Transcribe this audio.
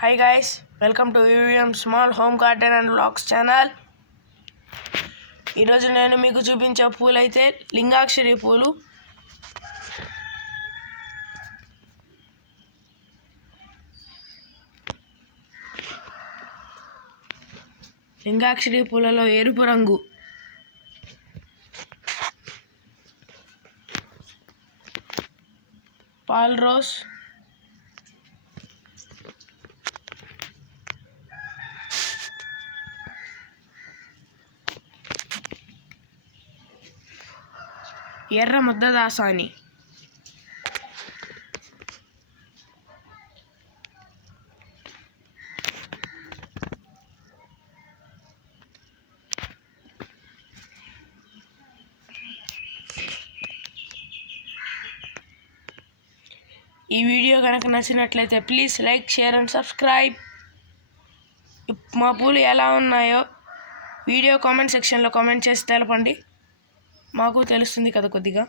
Hi guys welcome to UM small home garden and blogs channel ఈరోజు నేను మీకు చూపించే పూలు అయితే లింగాక్షరి పూలు. లింగాక్షరి పూలలో ఎరుపు రంగు. పాల్ రోజ్ ఎర్ర ముద్దదాసాని. ఈ వీడియో కనుక నచ్చినట్లయితే please like share and subscribe. మా పూలు ఎలా ఉన్నాయో వీడియో కామెంట్ సెక్షన్లో కామెంట్ చేసి తెలపండి. మాకు తెలుస్తుంది కదా కొద్దిగా.